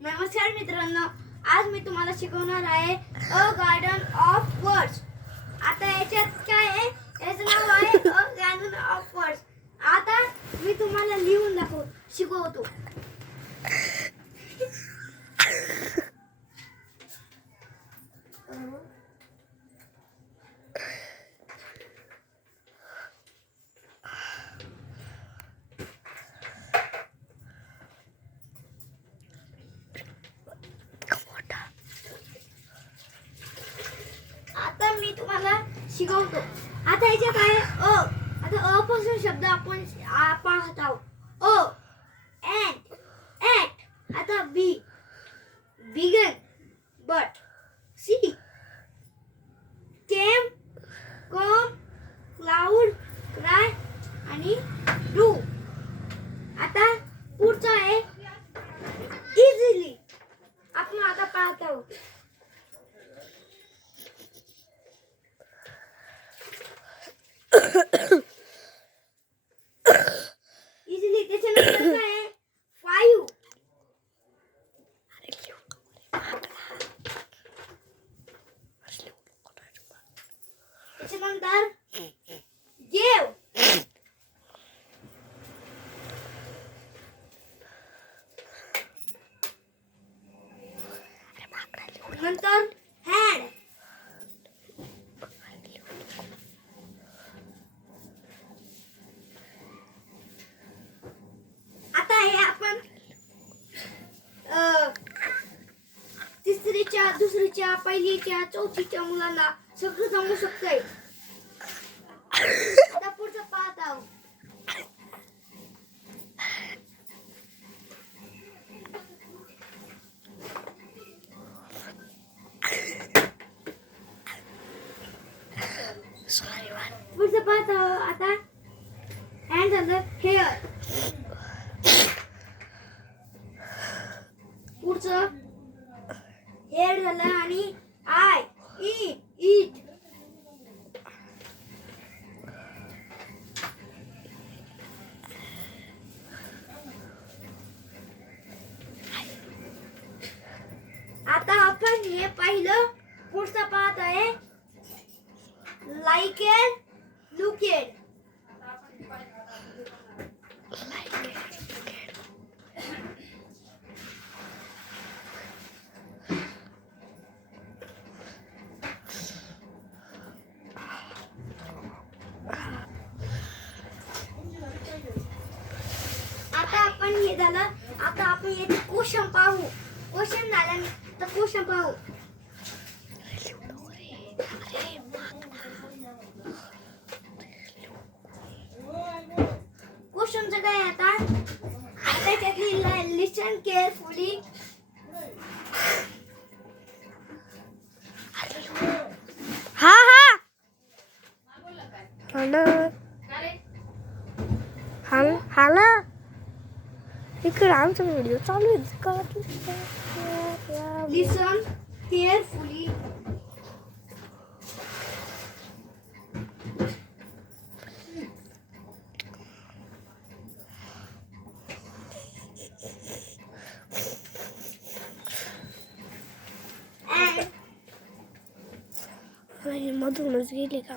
नमस्कार मित्रांनो, आज मी तुम्हाला शिकवणार आहे अ गार्डन ऑफ वर्ड्स. आता याच्यात काय आहे, याचं नाव आहे अ गार्डन ऑफ वर्ड्स. आता मी तुम्हाला लिहून शिकवतो. आता मी तुम्हाला शिकवतो. आता याच्यात आहे अ. आता अ पासून शब्द आपण पाहत आहोत. A at at. आता be began but see came come cloud cry आणि डू. आता पुढचा आहे इझिली. आपण आता पाहत आहोत. इझिली त्याच्यानंतर काय आहे 5. त्याच्यानंतर गिव. नंतर हॅड. आता हे आपण तिसरीच्या, दुसरीच्या, पहिलीच्या, चौथीच्या मुलांना सगळं जमू शकतंय. आता पुढचं पाहत आहोत. पुढचं पाहत आहोत. आता हँड झालं हेअर. पुढचं हेड झालं आणि आय ईट. आता आपण हे पाहिलं. पुढचं पाहत आहे लाईक इट लुक इट. आता आपण हे झालं. आता आपण याचे क्वेश्चन पाहू. क्वेश्चन झाल्यानंतर क्वेश्चन पाहू. क्वेश्चनचं काय आता त्याच्यातली लिसन केअरफुली. हा हा हॅलो हॅलो इकडे आमचा व्हिडिओ चालू आहे का? लिसन केअरफुली. मधूनच गेले का?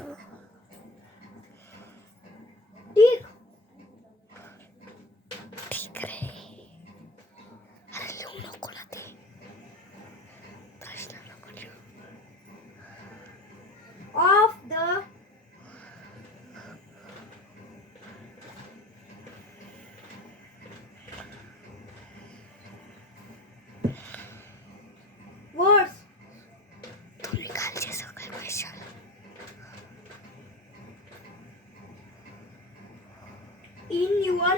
ठीक. ठीक आहे. अरे लिहू नको ना ते. प्रश्न नको लिहू. ऑफ द वर्ड्स तुम्ही कालचे सगळे क्वेश्चन in your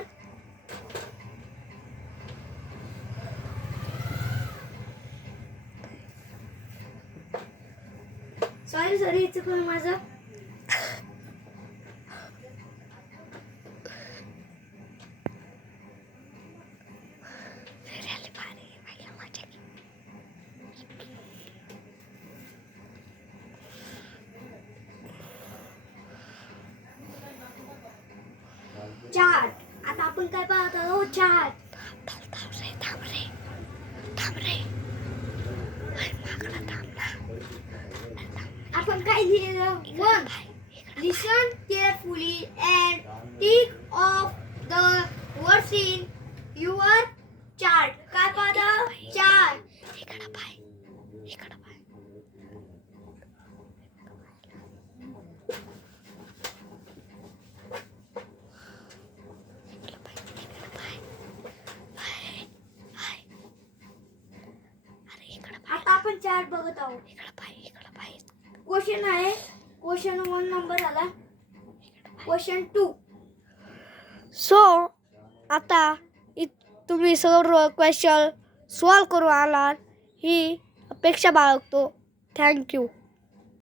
सॉरी चुकलं माझं. चार्ट. आता आपण काय पाहत आहोत? चार्ट. थांब रे रे अरे माकडा थांब ना. आपण काय लिहिलं? 1. Listen carefully and tick off the words in your chart. काय पाहता? चार्ट. इकडं पाय इकडं पाय. आता आपण चार्ट बघत आहोत. इकडं पाय. क्वेश्चन आहे. क्वेश्चन 1 नंबर आला. क्वेश्चन 2. सो आता तुम्ही सर्व क्वेश्चन सॉल्व करून आलात ही अपेक्षा बाळगतो. थँक्यू.